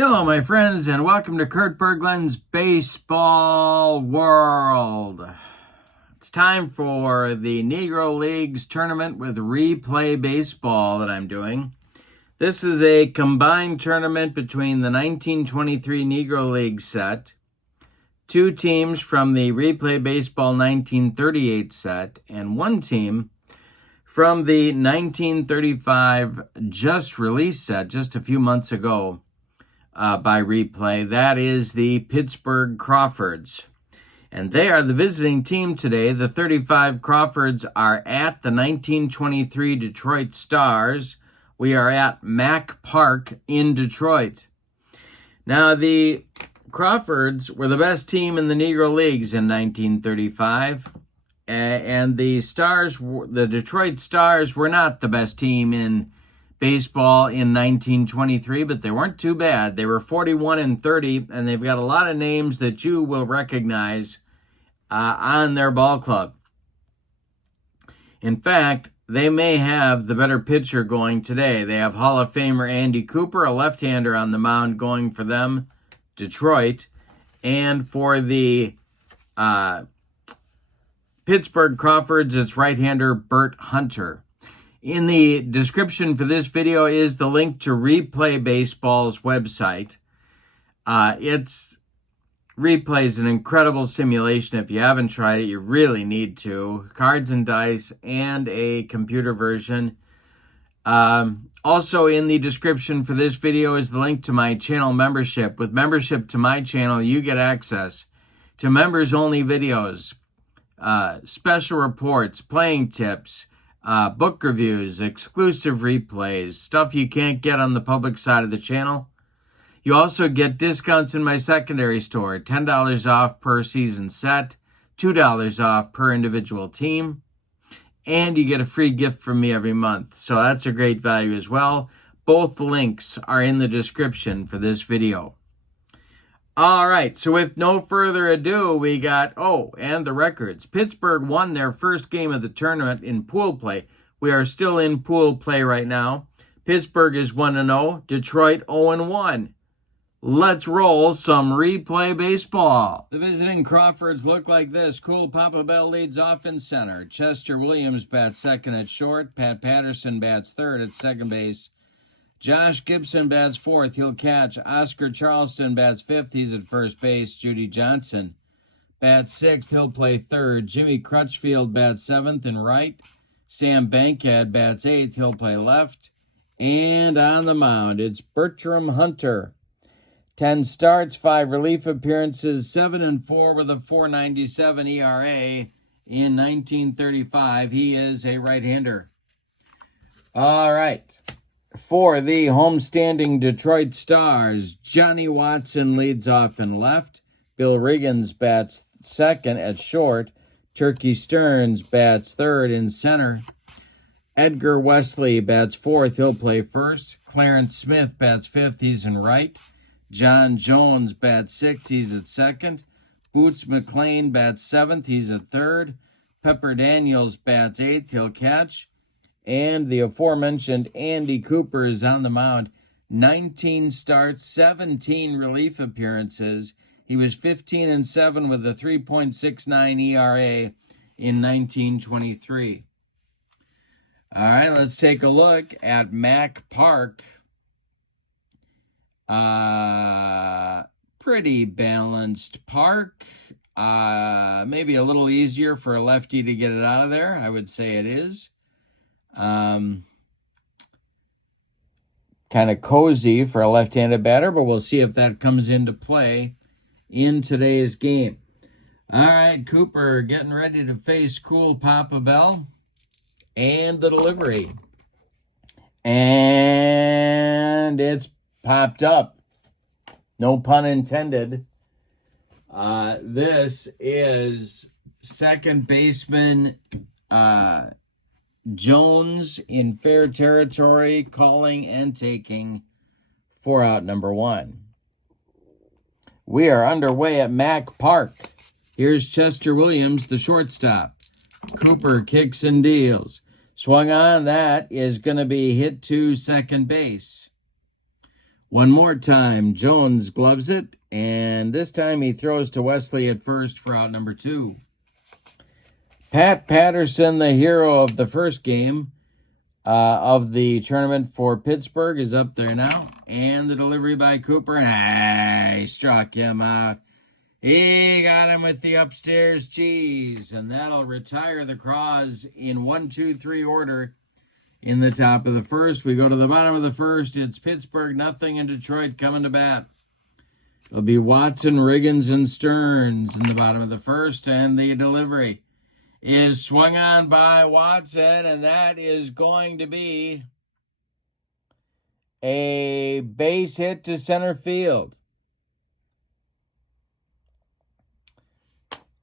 Hello, my friends, and welcome to Kurt Berglund's Baseball World. It's time for the Negro Leagues tournament with replay baseball that I'm doing. This is a combined tournament between the 1923 Negro League set, two teams from the replay baseball 1938 set, and one team from the 1935 just released set just a few months ago. By replay. That is the Pittsburgh Crawfords. And they are the visiting team today. The 35 Crawfords are at the 1923 Detroit Stars. We are at Mack Park in Detroit. Now, the Crawfords were the best team in the Negro Leagues in 1935. And the Detroit Stars were not the best team in baseball in 1923, but they weren't too bad. They were 41-30, and they've got a lot of names that you will recognize on their ball club. In fact, they may have the better pitcher going today. They have Hall of Famer Andy Cooper, a left-hander on the mound going for them, Detroit, and for the Pittsburgh Crawfords, it's right-hander Bert Hunter. In the description for this video is the link to Replay Baseball's website. Replay is an incredible simulation. If you haven't tried it, you really need to. Cards and dice and a computer version. Also in the description for this video is the link to my channel membership. With membership to my channel, you get access to members-only videos, special reports, playing tips, book reviews, exclusive replays, stuff you can't get on the public side of the channel. You also get discounts in my secondary store, $10 off per season set, $2 off per individual team, and you get a free gift from me every month. So that's a great value as well. Both links are in the description for this video. All right, so with no further ado, we got, and the records. Pittsburgh won their first game of the tournament in pool play. We are still in pool play right now. Pittsburgh is 1-0, Detroit 0-1. Let's roll some replay baseball. The visiting Crawfords look like this. Cool Papa Bell leads off in center. Chester Williams bats second at short. Pat Patterson bats third at second base. Josh Gibson bats fourth. He'll catch. Oscar Charleston bats fifth. He's at first base. Judy Johnson bats sixth. He'll play third. Jimmy Crutchfield bats seventh and right. Sam Bankhead bats eighth. He'll play left. And on the mound, it's Bertram Hunter. 10 starts, 5 relief appearances, 7-4 with a .497 ERA in 1935. He is a right-hander. All right. For the homestanding Detroit Stars, Johnny Watson leads off in left. Bill Riggins bats second at short. Turkey Stearns bats third in center. Edgar Wesley bats fourth. He'll play first. Clarence Smith bats fifth. He's in right. John Jones bats sixth. He's at second. Boots McLean bats seventh. He's at third. Pepper Daniels bats eighth. He'll catch. And the aforementioned Andy Cooper is on the mound. 19 starts, 17 relief appearances. He was 15-7 with a 3.69 ERA in 1923. All right, let's take a look at Mack Park. Pretty balanced park. Maybe a little easier for a lefty to get it out of there. I would say it is. Kind of cozy for a left-handed batter, but we'll see if that comes into play in today's game. All right, Cooper getting ready to face Cool Papa Bell. And the delivery. And it's popped up. No pun intended. This is second baseman Jones in fair territory, calling and taking for out number one. We are underway at Mack Park. Here's Chester Williams, the shortstop. Cooper kicks and deals. Swung on, that is going to be hit to second base. One more time, Jones gloves it, and this time he throws to Wesley at first for out number 2. Pat Patterson, the hero of the first game of the tournament for Pittsburgh, is up there now. And the delivery by Cooper. He struck him out. He got him with the upstairs cheese. And that'll retire the Craws in 1-2-3 order in the top of the first. We go to the bottom of the first. It's Pittsburgh nothing and Detroit coming to bat. It'll be Watson, Riggins, and Stearns in the bottom of the first. And the delivery is swung on by Watson, and that is going to be a base hit to center field.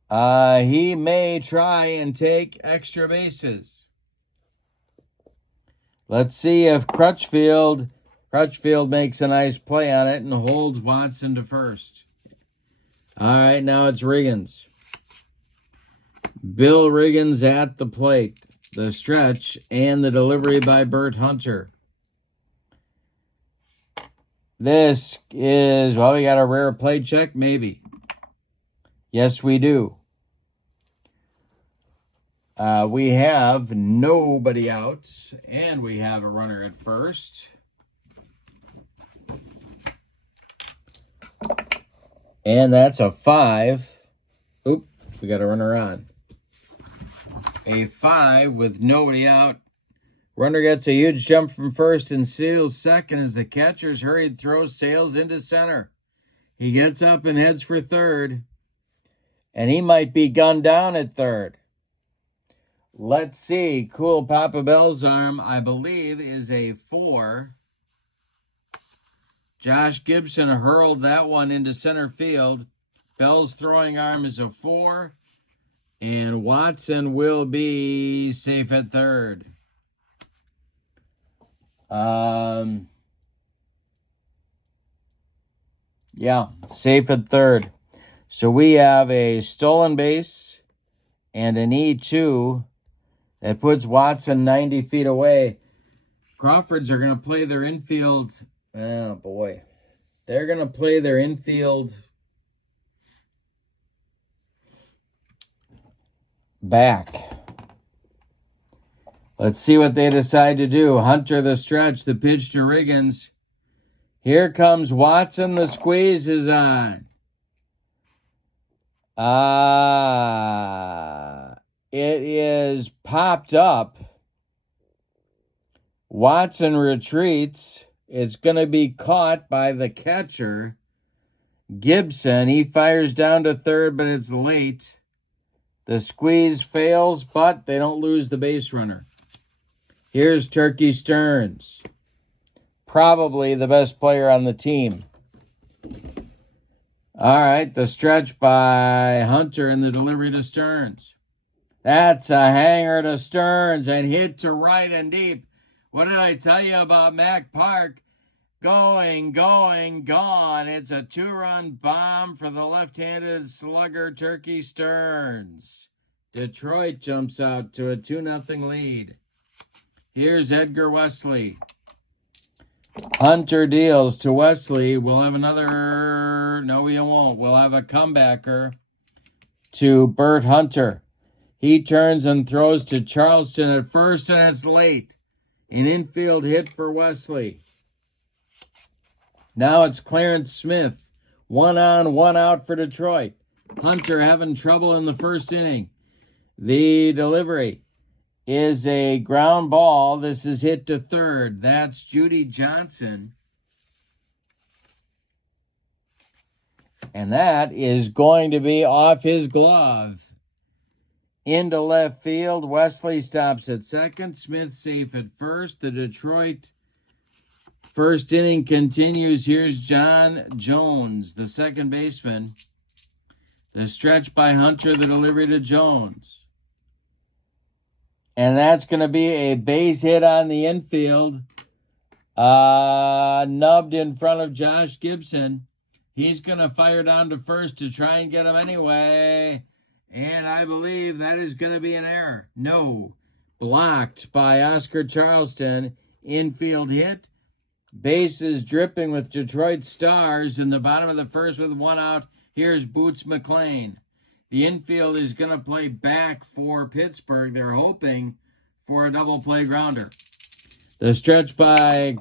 He may try and take extra bases. Let's see if Crutchfield makes a nice play on it and holds Watson to first. All right, now it's Riggins. Bill Riggins at the plate. The stretch and the delivery by Bert Hunter. This is, well, we got a rare play check, maybe. Yes, we do. We have nobody out, and we have a runner at first. And that's a 5. Oop, we got a runner on. A 5 with nobody out. Runner gets a huge jump from first and steals second as the catcher's hurried throw sails into center. He gets up and heads for third. And he might be gunned down at third. Let's see. Cool Papa Bell's arm, I believe, is a 4. Josh Gibson hurled that one into center field. Bell's throwing arm is a 4. And Watson will be safe at third. Yeah, safe at third. So we have a stolen base and an E2 that puts Watson 90 feet away. Crawfords are going to play their infield. Oh, boy. They're going to play their infield back. Let's see what they decide to do. Hunter the stretch, the pitch to Riggins. Here comes Watson, the squeeze is on. It is popped up. Watson retreats. It's going to be caught by the catcher, Gibson. He fires down to third, but it's late. The squeeze fails, but they don't lose the base runner. Here's Turkey Stearns, probably the best player on the team. All right, the stretch by Hunter and the delivery to Stearns. That's a hanger to Stearns and hit to right and deep. What did I tell you about Mac Park? Going, gone. It's a 2-run bomb for the left-handed slugger Turkey Stearns. Detroit jumps out to a 2-0 lead. Here's Edgar Wesley. Hunter deals to Wesley. We'll have another... No, we won't. We'll have a comebacker to Bert Hunter. He turns and throws to Charleston at first, and it's late. An infield hit for Wesley. Now it's Clarence Smith. 1 on, 1 out for Detroit. Hunter having trouble in the first inning. The delivery is a ground ball. This is hit to third. That's Judy Johnson. And that is going to be off his glove. Into left field. Wesley stops at second. Smith safe at first. The Detroit first inning continues. Here's John Jones, the second baseman. The stretch by Hunter, the delivery to Jones. And that's going to be a base hit on the infield. Nubbed in front of Josh Gibson. He's going to fire down to first to try and get him anyway. And I believe that is going to be an error. No. Blocked by Oscar Charleston. Infield hit. Bases dripping with Detroit Stars in the bottom of the first with one out. Here's Boots McLean. The infield is going to play back for Pittsburgh. They're hoping for a double play grounder. The stretch by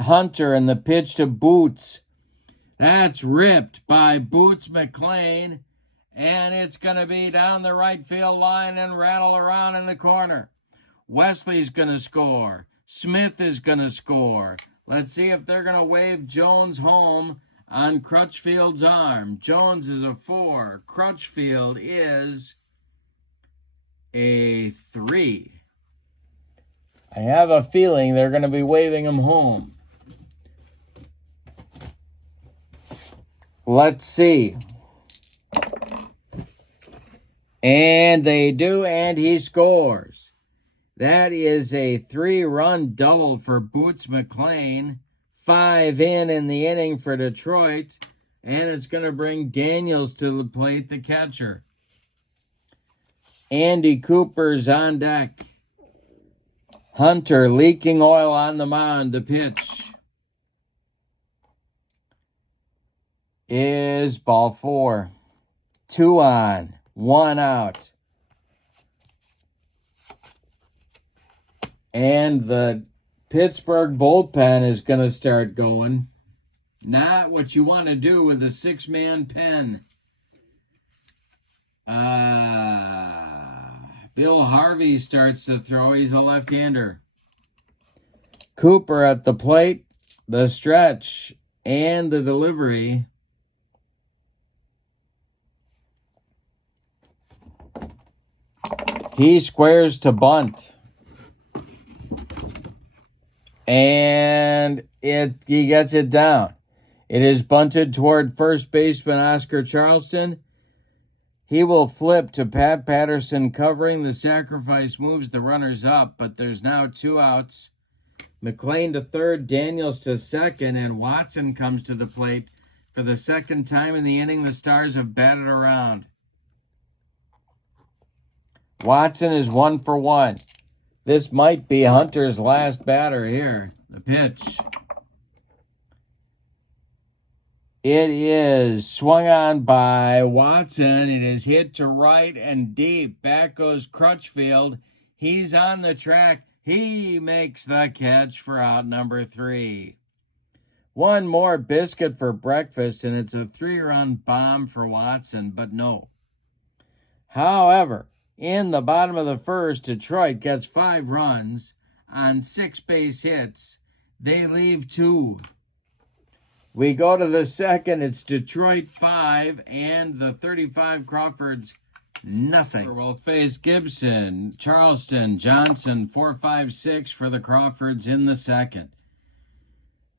Hunter and the pitch to Boots. That's ripped by Boots McLean. And it's going to be down the right field line and rattle around in the corner. Wesley's going to score. Smith is going to score. Let's see if they're going to wave Jones home on Crutchfield's arm. Jones is a 4. Crutchfield is a 3. I have a feeling they're going to be waving him home. Let's see. And they do, and he scores. That is a 3-run double for Boots McLean. 5 in the inning for Detroit. And it's going to bring Daniels to the plate, the catcher. Andy Cooper's on deck. Hunter leaking oil on the mound. The pitch is ball 4. 2 on, 1 out. And the Pittsburgh bullpen is going to start going. Not what you want to do with a 6-man pen. Bill Harvey starts to throw. He's a left-hander. Cooper at the plate, the stretch, and the delivery. He squares to bunt. And he gets it down. It is bunted toward first baseman Oscar Charleston. He will flip to Pat Patterson covering. The sacrifice moves the runners up, but there's now 2 outs. McLean to third, Daniels to second, and Watson comes to the plate for the second time in the inning. The Stars have batted around. Watson is 1 for 1. This might be Hunter's last batter here. The pitch. It is swung on by Watson. It is hit to right and deep. Back goes Crutchfield. He's on the track. He makes the catch for out number 3. One more biscuit for breakfast, and it's a 3-run bomb for Watson, but no. However, in the bottom of the first, Detroit gets 5 runs on 6 base hits. They leave 2. We go to the second. It's Detroit 5 and the 35 Crawfords nothing. We'll face Gibson, Charleston, Johnson, 4, 5, 6 for the Crawfords in the second.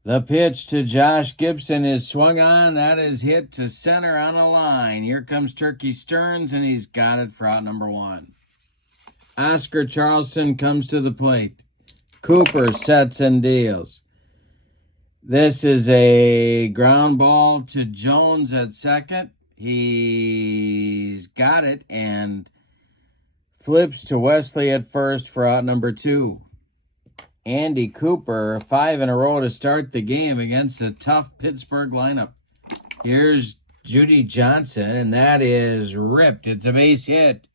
The pitch to Josh Gibson is swung on. That is hit to center on a line. Here comes Turkey Stearns, and he's got it for out number 1. Oscar Charleston comes to the plate. Cooper sets and deals. This is a ground ball to Jones at second. He's got it and flips to Wesley at first for out number 2. Andy Cooper, 5 in a row to start the game against a tough Pittsburgh lineup. Here's Judy Johnson, and that is ripped. It's a base hit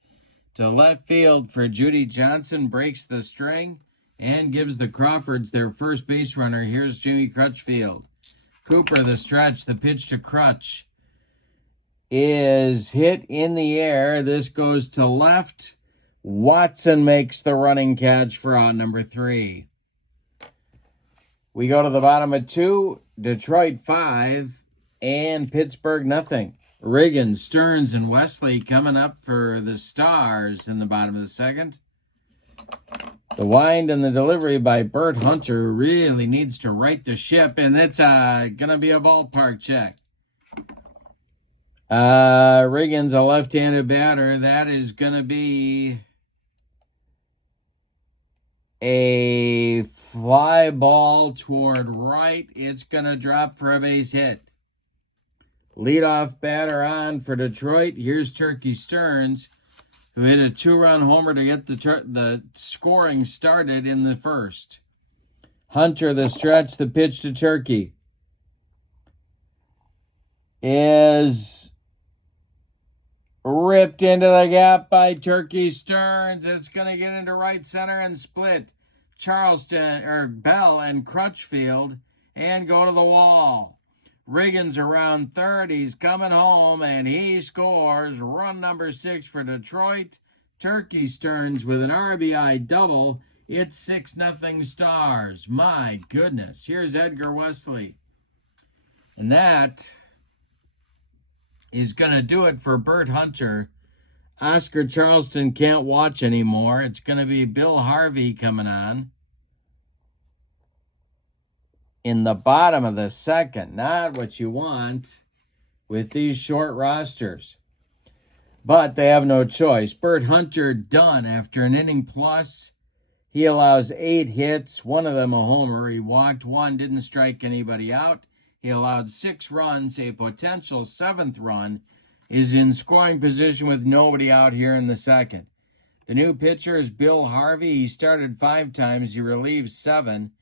to left field for Judy Johnson. Breaks the string and gives the Crawfords their first base runner. Here's Jimmy Crutchfield. Cooper, the stretch, the pitch to Crutch is hit in the air. This goes to left. Watson makes the running catch for out number 3. We go to the bottom of 2. Detroit 5 and Pittsburgh nothing. Riggins, Stearns, and Wesley coming up for the Stars in the bottom of the second. The wind and the delivery by Bert Hunter really needs to right the ship, and it's going to be a ballpark check. Riggins, a left-handed batter. That is going to be a fly ball toward right. It's going to drop for a base hit. Leadoff batter on for Detroit. Here's Turkey Stearns, who hit a 2-run homer to get the scoring started in the first. Hunter, the stretch, the pitch to Turkey is ripped into the gap by Turkey. Stearns. It's going to get into right center and split Bell and Crutchfield and go to the wall. Riggins around third. He's coming home and he scores. Run number 6 for Detroit. Turkey Stearns with an RBI double. It's 6-0 Stars. My goodness. Here's Edgar Wesley. And that is going to do it for Bert Hunter. Oscar Charleston can't watch anymore. It's going to be Bill Harvey coming on in the bottom of the second. Not what you want with these short rosters. But they have no choice. Bert Hunter done after an inning plus. He allows 8 hits, one of them a homer. He walked one, didn't strike anybody out. He allowed 6 runs. A potential 7th run is in scoring position with nobody out here in the second. The new pitcher is Bill Harvey. He started 5 times. He relieved 7.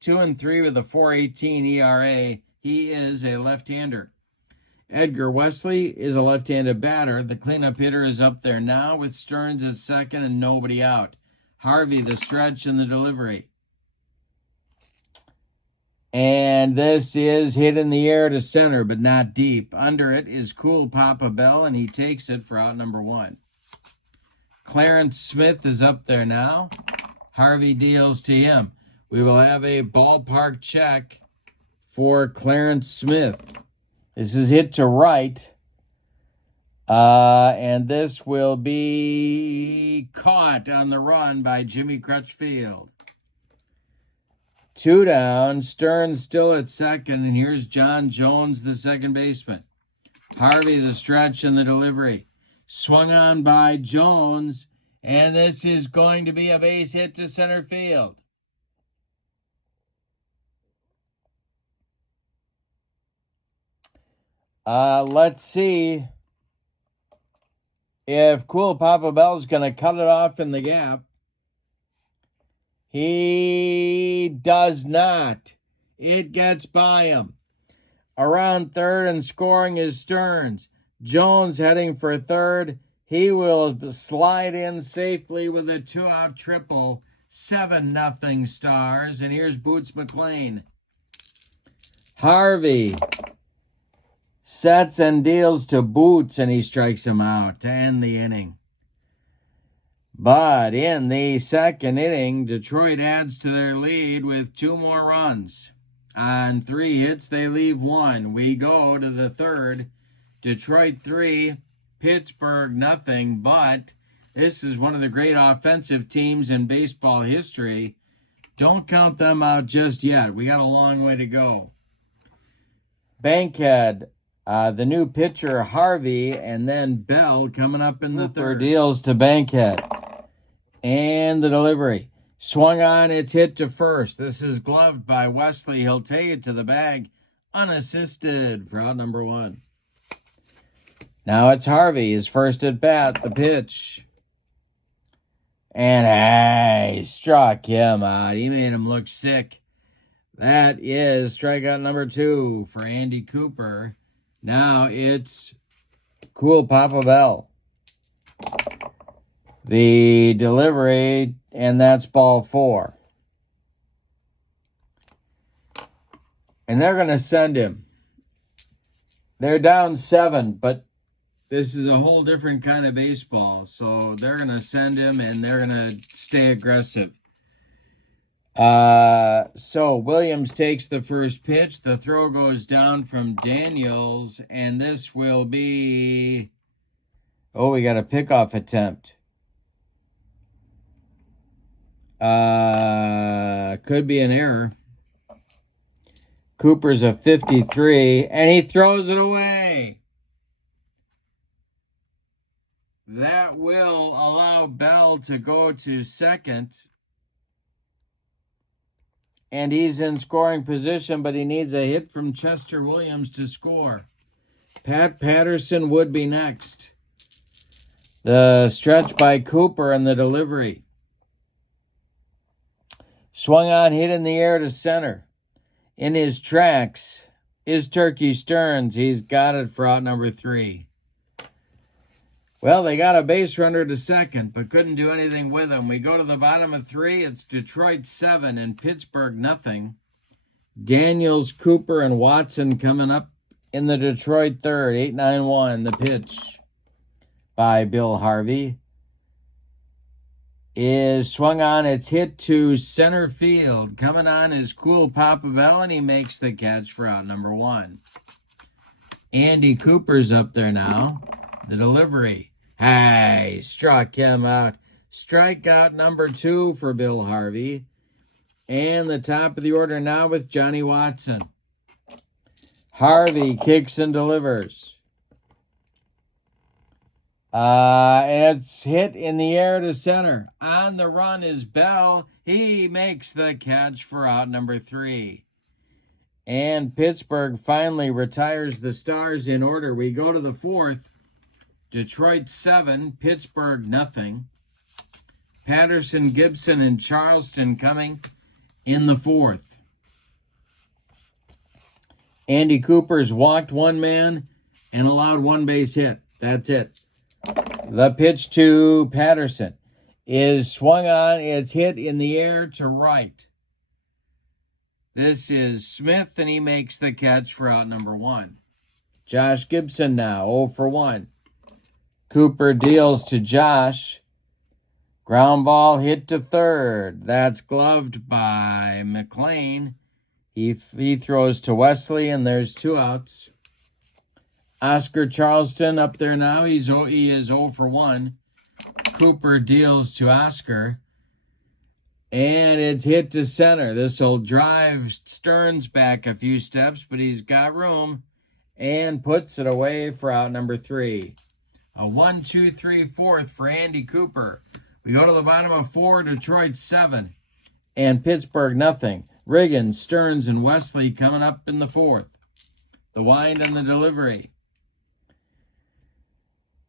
2-3 with a 4.18 ERA. He is a left-hander. Edgar Wesley is a left-handed batter. The cleanup hitter is up there now with Stearns at second and nobody out. Harvey, the stretch and the delivery. And this is hit in the air to center, but not deep. Under it is Cool Papa Bell, and he takes it for out number 1. Clarence Smith is up there now. Harvey deals to him. We will have a ballpark check for Clarence Smith. This is hit to right. And this will be caught on the run by Jimmy Crutchfield. 2 down. Stearns still at second. And here's John Jones, the second baseman. Harvey, the stretch and the delivery. Swung on by Jones. And this is going to be a base hit to center field. Let's see if Cool Papa Bell's going to cut it off in the gap. He does not. It gets by him. Around third and scoring is Stearns. Jones heading for third. He will slide in safely with a 2-out triple. 7-0 Stars. And here's Boots McLean. Harvey sets and deals to Boots, and he strikes him out to end the inning. But in the second inning, Detroit adds to their lead with 2 more runs. On 3 hits, they leave 1. We go to the third. Detroit 3, Pittsburgh nothing. But this is one of the great offensive teams in baseball history. Don't count them out just yet. We got a long way to go. Bankhead, the new pitcher, Harvey, and then Bell coming up in the third. Deals to Bankhead. And the delivery. Swung on, it's hit to first. This is gloved by Wesley. He'll take it to the bag unassisted for out number 1. Now it's Harvey, his first at bat, the pitch. And he struck him out. He made him look sick. That is strikeout number 2 for Andy Cooper. Now it's Cool Papa Bell. The delivery, and that's ball 4. And they're going to send him. They're down 7, but this is a whole different kind of baseball. So they're going to send him, and they're going to stay aggressive. So Williams takes the first pitch. The throw goes down from Daniels, and this will be... Oh, we got a pickoff attempt. Could be an error. Cooper's a 53, and he throws it away. That will allow Bell to go to second. And he's in scoring position, but he needs a hit from Chester Williams to score. Pat Patterson would be next. The stretch by Cooper and the delivery. Swung on, hit in the air to center. In his tracks is Turkey Stearns. He's got it for out number 3. Well, they got a base runner to second, but couldn't do anything with him. We go to the bottom of 3. It's Detroit 7 and Pittsburgh nothing. Daniels, Cooper, and Watson coming up in the Detroit third. 8-9-1, the pitch by Bill Harvey is swung on. It's hit to center field. Coming on is Cool Papa Bell, and he makes the catch for out number 1. Andy Cooper's up there now. The delivery. Hey, struck him out. Strikeout number 2 for Bill Harvey. And the top of the order now with Johnny Watson. Harvey kicks and delivers. And it's hit in the air to center. On the run is Bell. He makes the catch for out number 3. And Pittsburgh finally retires the Stars in order. We go to the 4th. Detroit 7, Pittsburgh nothing. Patterson, Gibson, and Charleston coming in the 4th. Andy Cooper's walked 1 man and allowed 1 base hit. That's it. The pitch to Patterson is swung on. It's hit in the air to right. This is Smith, and he makes the catch for out number 1. Josh Gibson now, 0 for 1. Cooper deals to Josh. Ground ball hit to third. That's gloved by McLean. He throws to Wesley, and there's 2 outs. Oscar Charleston up there now. He is 0 for 1. Cooper deals to Oscar. And it's hit to center. This will drive Stearns back a few steps, but he's got room and puts it away for out number 3. A 1-2-3 4th for Andy Cooper. We go to the bottom of 4, Detroit 7 and Pittsburgh nothing. Riggins, Stearns, and Wesley coming up in the 4th. The wind and the delivery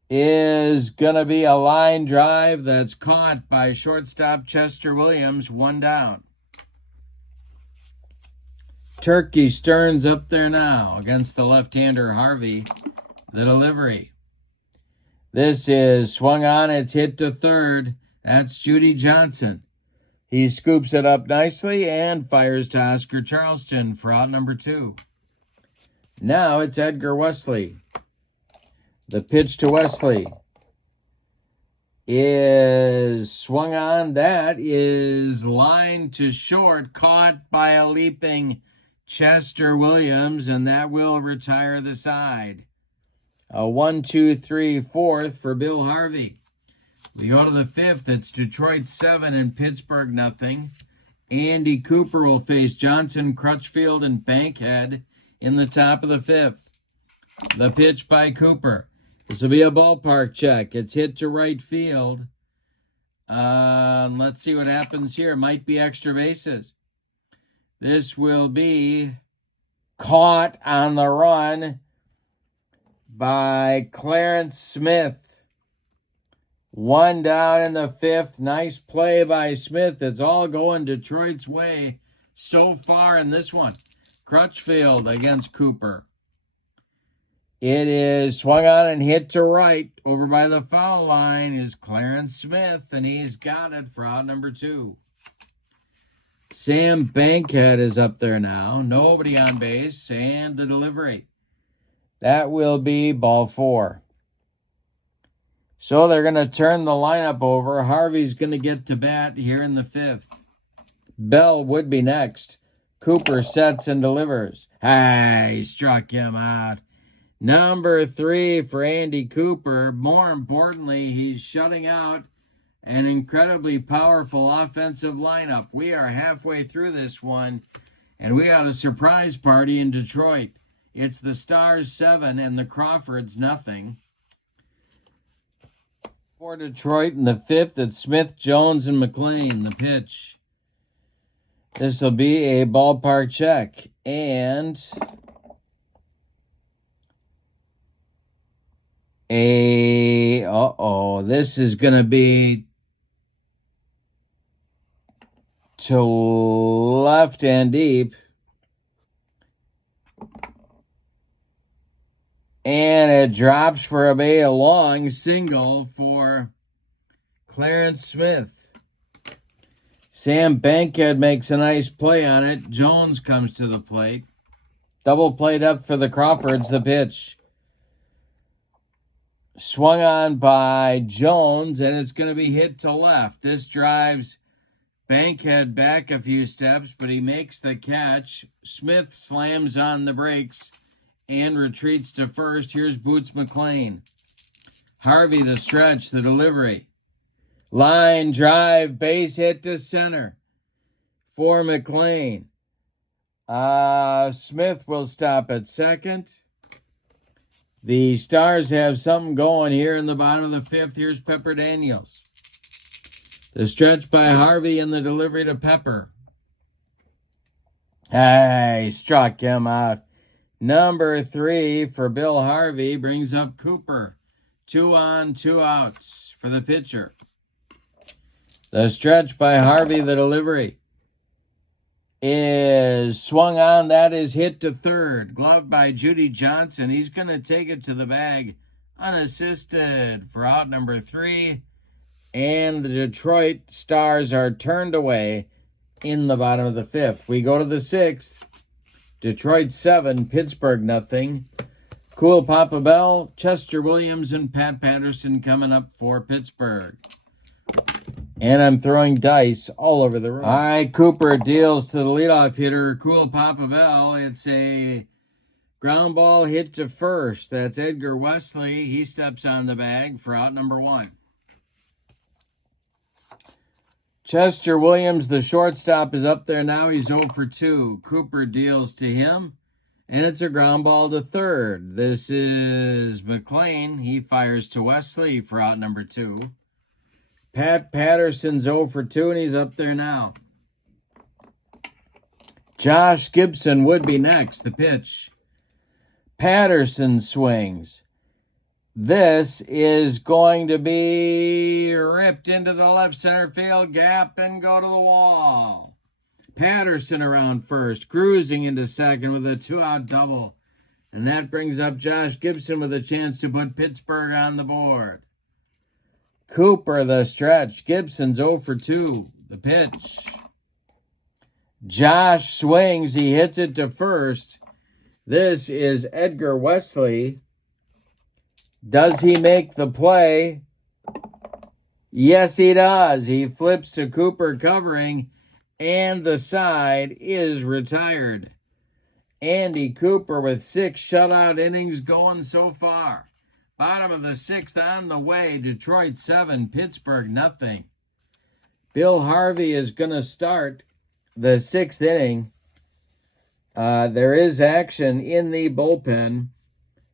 is going to be a line drive that's caught by shortstop Chester Williams, 1 down. Turkey Stearns up there now against the left-hander Harvey. The delivery. This is swung on. It's hit to third. That's Judy Johnson. He scoops it up nicely and fires to Oscar Charleston for out number 2. Now it's Edgar Wesley. The pitch to Wesley is swung on. That is lined to short, caught by a leaping Chester Williams, and that will retire the side. A 1-2-3 4th for Bill Harvey. We go to the 5th. It's Detroit 7 and Pittsburgh nothing. Andy Cooper will face Johnson, Crutchfield, and Bankhead in the top of the 5th. The pitch by Cooper. This will be a ballpark check. It's hit to right field. Let's see what happens here. It might be extra bases. This will be caught on the run by Clarence Smith. 1 down in the 5th. Nice play by Smith. It's all going Detroit's way so far in this one. Crutchfield against Cooper. It is swung on and hit to right. Over by the foul line is Clarence Smith, and he's got it for out number 2. Sam Bankhead is up there now. Nobody on base, and the delivery. That will be ball 4. So they're going to turn the lineup over. Harvey's going to get to bat here in the 5th. Bell would be next. Cooper sets and delivers. He struck him out. Number 3 for Andy Cooper. More importantly, he's shutting out an incredibly powerful offensive lineup. We are halfway through this one, and we got a surprise party in Detroit. It's the Stars 7 and the Crawfords nothing. For Detroit in the 5th, it's Smith, Jones, and McLean. The pitch. This will be a ballpark check. And this is going to be to left and deep. And it drops for a long single for Clarence Smith. Sam Bankhead makes a nice play on it. Jones comes to the plate. Double played up for the Crawfords, the pitch. Swung on by Jones, and it's going to be hit to left. This drives Bankhead back a few steps, but he makes the catch. Smith slams on the brakes and retreats to first. Here's Boots McLean. Harvey, the stretch, the delivery. Line drive, base hit to center for McLean. Smith will stop at second. The Stars have something going here in the bottom of the fifth. Here's Pepper Daniels. The stretch by Harvey and the delivery to Pepper. He struck him out. Number 3 for Bill Harvey brings up Cooper. 2 on, 2 outs for the pitcher. The stretch by Harvey, the delivery is swung on. That is hit to third. Gloved by Judy Johnson. He's going to take it to the bag unassisted for out number 3. And the Detroit Stars are turned away in the bottom of the fifth. We go to the sixth. Detroit 7, Pittsburgh nothing. Cool Papa Bell, Chester Williams, and Pat Patterson coming up for Pittsburgh. And I'm throwing dice all over the room. All right, Cooper deals to the leadoff hitter, Cool Papa Bell. It's a ground ball hit to first. That's Edgar Wesley. He steps on the bag for out number 1. Chester Williams, the shortstop, is up there now. He's 0 for 2. Cooper deals to him, and it's a ground ball to third. This is McLean. He fires to Wesley for out number 2. Pat Patterson's 0 for 2, and he's up there now. Josh Gibson would be next. The pitch. Patterson swings. This is going to be ripped into the left center field gap and go to the wall. Patterson around first, cruising into second with a 2-out double. And that brings up Josh Gibson with a chance to put Pittsburgh on the board. Cooper, the stretch. Gibson's 0 for 2. The pitch. Josh swings. He hits it to first. This is Edgar Wesley. Does he make the play? Yes, he does. He flips to Cooper covering, and the side is retired. Andy Cooper with 6 shutout innings going so far. Bottom of the 6th on the way. Detroit 7, Pittsburgh nothing. Bill Harvey is going to start the 6th inning. There is action in the bullpen.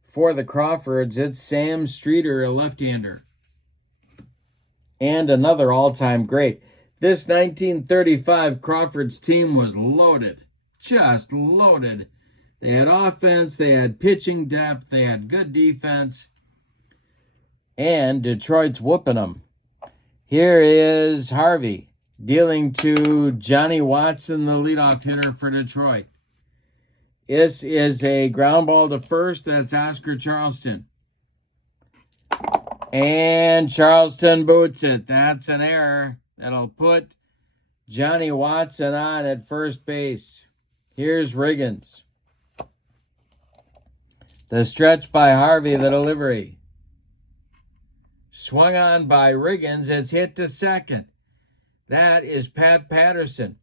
For the Crawfords, it's Sam Streeter, a left-hander. And another all-time great. This 1935 Crawfords team was loaded. Just loaded. They had offense, they had pitching depth, they had good defense. And Detroit's whooping them. Here is Harvey dealing to Johnny Watson, the leadoff hitter for Detroit. This is a ground ball to first. That's Oscar Charleston. And Charleston boots it. That's an error. That'll put Johnny Watson on at first base. Here's Riggins. The stretch by Harvey, the delivery. Swung on by Riggins. It's hit to second. That is Pat Patterson.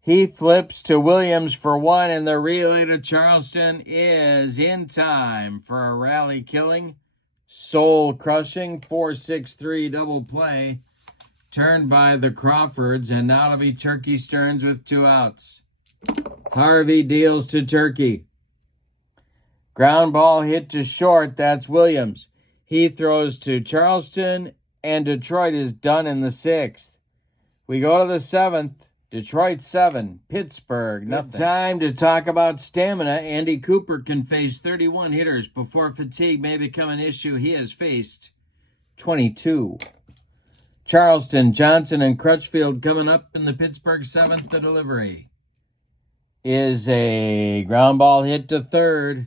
He flips to Williams for 1, and the relay to Charleston is in time for a rally killing, soul-crushing 4-6-3 double play turned by the Crawfords, and now it'll be Turkey Stearns with 2 outs. Harvey deals to Turkey. Ground ball hit to short. That's Williams. He throws to Charleston, and Detroit is done in the 6th. We go to the 7th. Detroit 7, Pittsburgh nothing. Good time to talk about stamina. Andy Cooper can face 31 hitters before fatigue may become an issue. He has faced 22. Charleston, Johnson, and Crutchfield coming up in the Pittsburgh 7th. The delivery is a ground ball hit to third.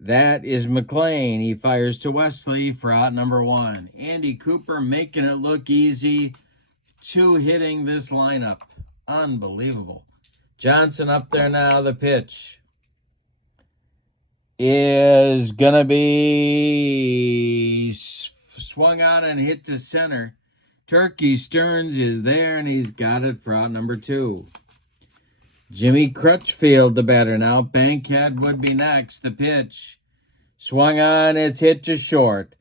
That is McLean. He fires to Wesley for out number 1. Andy Cooper making it look easy. 2 hitting this lineup. Unbelievable. Johnson up there now. The pitch is going to be swung on and hit to center. Turkey Stearns is there, and he's got it for out number 2. Jimmy Crutchfield, the batter now. Bankhead would be next. The pitch swung on. It's hit to short.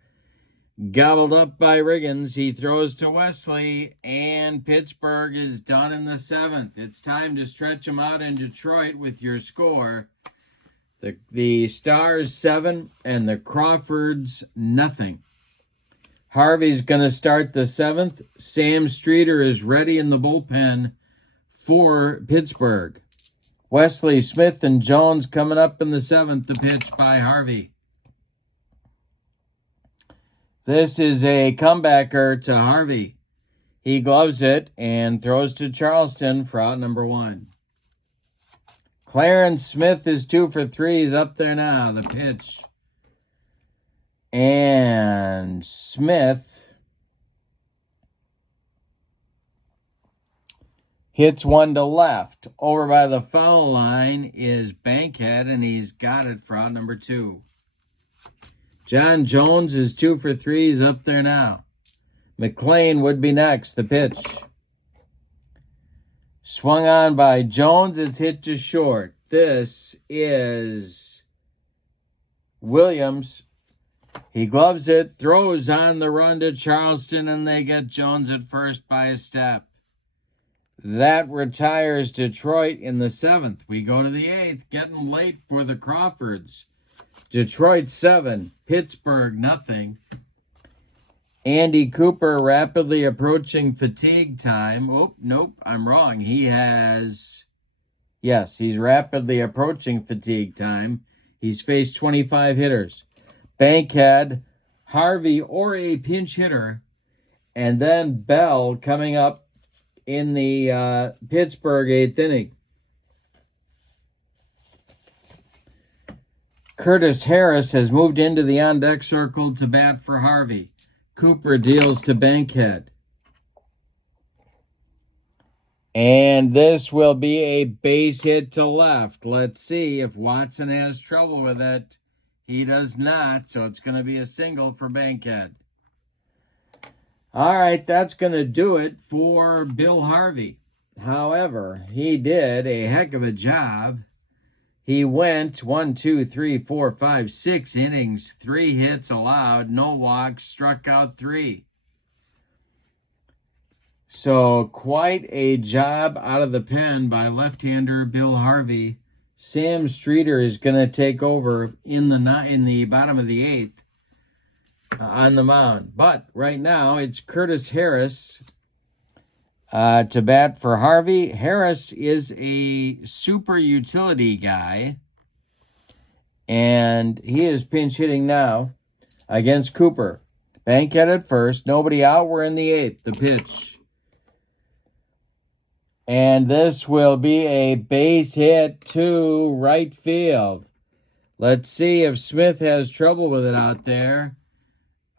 Gobbled up by Riggins. He throws to Wesley, and Pittsburgh is done in the 7th. It's time to stretch them out in Detroit with your score. The Stars 7 and the Crawfords nothing. Harvey's going to start the 7th. Sam Streeter is ready in the bullpen for Pittsburgh. Wesley, Smith, and Jones coming up in the 7th. The pitch by Harvey. This is a comebacker to Harvey. He gloves it and throws to Charleston for out number 1. Clarence Smith is 2 for 3. He's up there now. The pitch. And Smith hits one to left. Over by the foul line is Bankhead, and he's got it for out number 2. John Jones is 2 for 3. He's up there now. McLean would be next. The pitch swung on by Jones. It's hit to short. This is Williams. He gloves it, throws on the run to Charleston, and they get Jones at first by a step. That retires Detroit in the 7th. We go to the 8th, getting late for the Crawfords. Detroit 7, Pittsburgh nothing. Andy Cooper rapidly approaching fatigue time. Oh, nope, I'm wrong. He's rapidly approaching fatigue time. He's faced 25 hitters. Bankhead, Harvey, or a pinch hitter, and then Bell coming up in the Pittsburgh 8th inning. Curtis Harris has moved into the on-deck circle to bat for Harvey. Cooper deals to Bankhead. And this will be a base hit to left. Let's see if Watson has trouble with it. He does not, so it's going to be a single for Bankhead. All right, that's going to do it for Bill Harvey. However, he did a heck of a job. He went 6 innings, 3 hits allowed, no walks, struck out 3. So quite a job out of the pen by left-hander Bill Harvey. Sam Streeter is going to take over in the bottom of the 8th on the mound. But right now it's Curtis Harris to bat for Harvey. Harris is a super utility guy, and he is pinch hitting now against Cooper. Bankhead at first, nobody out. We're in the 8th. The pitch. And this will be a base hit to right field. Let's see if Smith has trouble with it out there.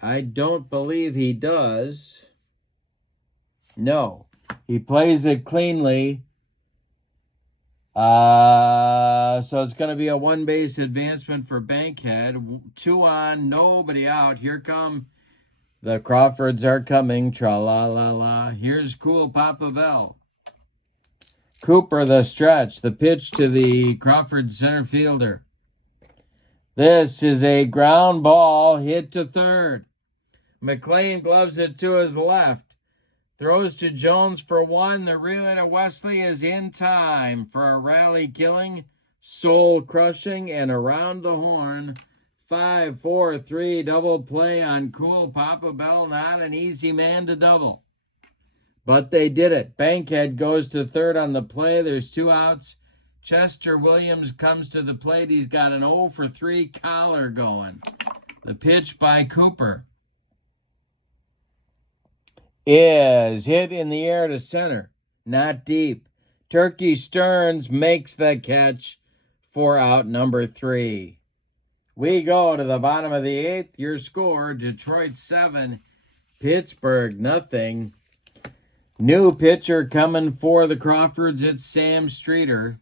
I don't believe he does. No. He plays it cleanly. So it's going to be a 1-base advancement for Bankhead. 2 on, nobody out. Here come the Crawfords are coming. Tra-la-la-la. Here's Cool Papa Bell. Cooper the stretch. The pitch to the Crawford center fielder. This is a ground ball hit to third. McLean gloves it to his left. Throws to Jones for 1. The relay to Wesley is in time for a rally-killing, soul-crushing, and around the horn 5-4-3 double play on Cool Papa Bell. Not an easy man to double. But they did it. Bankhead goes to third on the play. There's 2 outs. Chester Williams comes to the plate. He's got an 0 for 3 collar going. The pitch by Cooper is hit in the air to center, not deep. Turkey Stearns makes the catch for out number 3. We go to the bottom of the 8th. Your score, Detroit 7, Pittsburgh nothing. New pitcher coming for the Crawfords. It's Sam Streeter.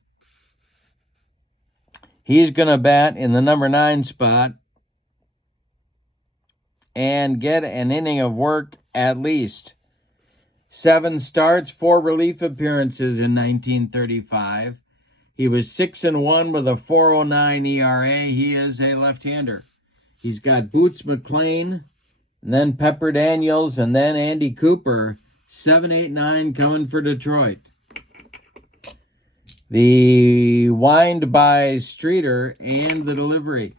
He's going to bat in the number 9 spot and get an inning of work at least. 7 starts, 4 relief appearances in 1935. He was 6-1 with a 4.09 ERA. He is a left-hander. He's got Boots McLean, and then Pepper Daniels, and then Andy Cooper. 7, 8, 9 coming for Detroit. The wind by Streeter and the delivery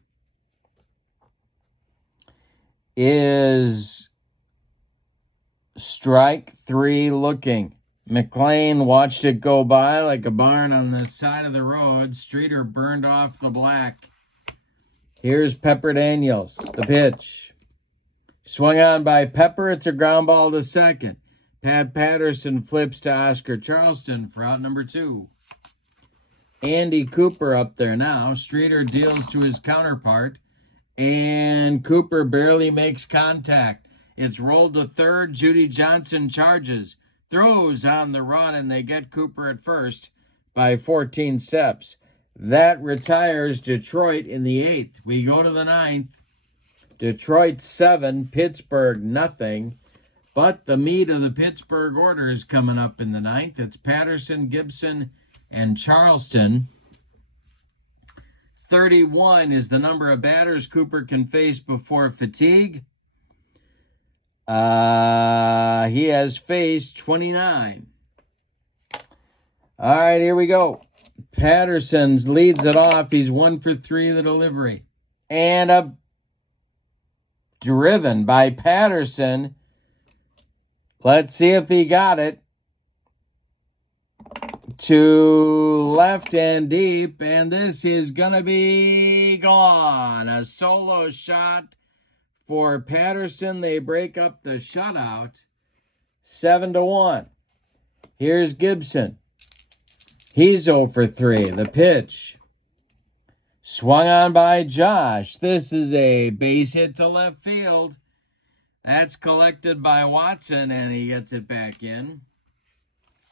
is strike 3 looking. McLean watched it go by like a barn on the side of the road. Streeter burned off the black. Here's Pepper Daniels, the pitch. Swung on by Pepper. It's a ground ball to second. Pat Patterson flips to Oscar Charleston for out number 2. Andy Cooper up there now. Streeter deals to his counterpart, and Cooper barely makes contact. It's rolled to third. Judy Johnson charges, throws on the run, and they get Cooper at first by 14 steps. That retires Detroit in the 8th. We go to the 9th. Detroit 7, Pittsburgh nothing. But the meat of the Pittsburgh order is coming up in the 9th. It's Patterson, Gibson, and Charleston. 31 is the number of batters Cooper can face before fatigue. He has faced 29. All right, here we go. Patterson's leads it off. He's 1 for 3 the delivery. And a driven by Patterson. Let's see if he got it. To left and deep, and this is going to be gone. A solo shot for Patterson. They break up the shutout 7-1. Here's Gibson. He's 0 for 3. The pitch swung on by Josh. This is a base hit to left field. That's collected by Watson, and he gets it back in.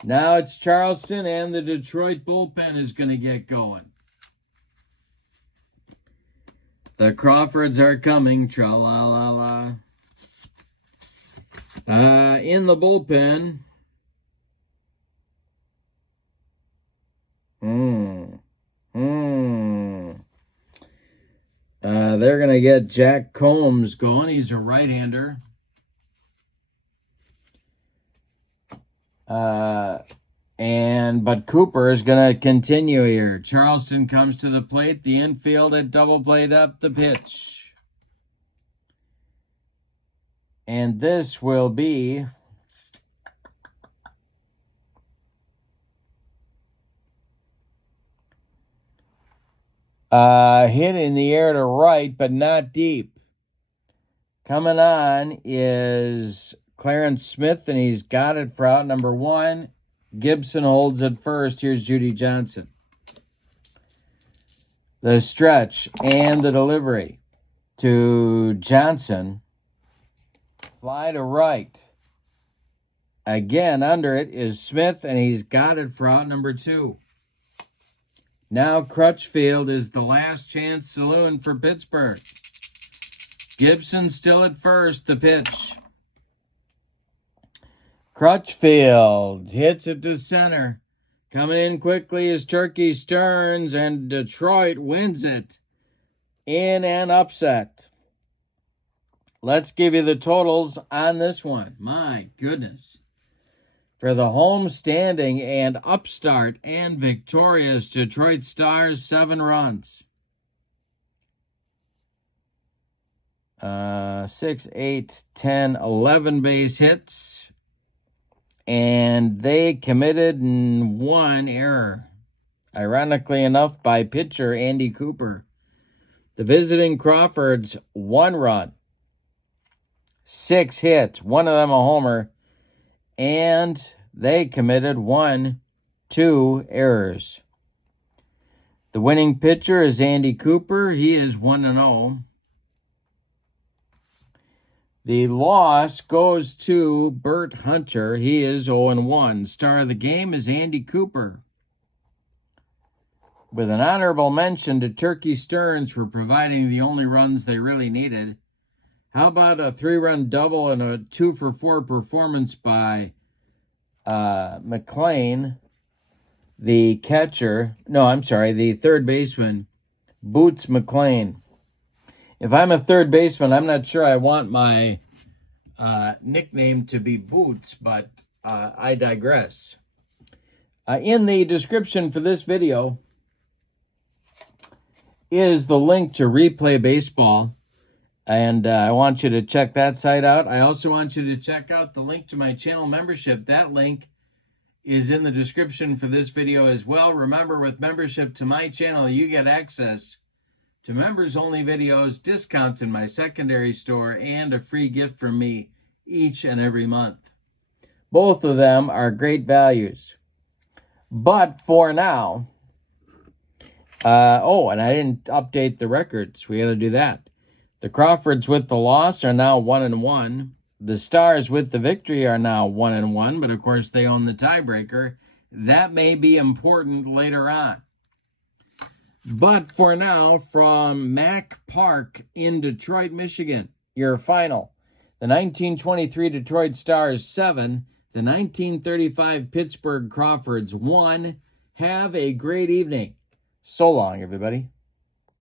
Now it's Charleston, and the Detroit bullpen is going to get going. The Crawfords are coming, tra-la-la-la. In the bullpen. They're going to get Jack Combs going. He's a right-hander. But Cooper is going to continue here. Charleston comes to the plate. The infield at double played up the pitch. And this will be hit in the air to right, but not deep. Coming on is Clarence Smith, and he's got it for out number 1. Gibson holds it first. Here's Judy Johnson. The stretch and the delivery to Johnson. Fly to right. Again, under it is Smith, and he's got it for out number 2. Now Crutchfield is the last chance saloon for Pittsburgh. Gibson still at first. The pitch. Crutchfield hits it to center. Coming in quickly is Turkey Stearns, and Detroit wins it in an upset. Let's give you the totals on this one. My goodness. For the home standing and upstart and victorious Detroit Stars, 7 runs. 6, 8, 10, 11 base hits. And they committed 1 error. Ironically enough, by pitcher Andy Cooper. The visiting Crawfords, 1 run. 6 hits, one of them a homer. and they committed 2 errors. The winning pitcher is Andy Cooper. He is 1-0. The loss goes to Bert Hunter. He is 0-1. Star of the game is Andy Cooper. With an honorable mention to Turkey Stearns for providing the only runs they really needed. How about a 3-run double and a 2-for-4 performance by McLean, the catcher? No, I'm sorry, the third baseman, Boots McLean. If I'm a third baseman, I'm not sure I want my nickname to be Boots, but I digress. In the description for this video is the link to Replay Baseball, and I want you to check that site out. I also want you to check out the link to my channel membership. That link is in the description for this video as well. Remember, with membership to my channel, you get access to members-only videos, discounts in my secondary store, and a free gift from me each and every month. Both of them are great values. But for now, and I didn't update the records. We got to do that. The Crawfords with the loss are now 1-1. The Stars with the victory are now 1-1, but of course they own the tiebreaker. That may be important later on. But for now, from Mack Park in Detroit, Michigan, your final. The 1923 Detroit Stars 7, the 1935 Pittsburgh Crawfords 1. Have a great evening. So long, everybody.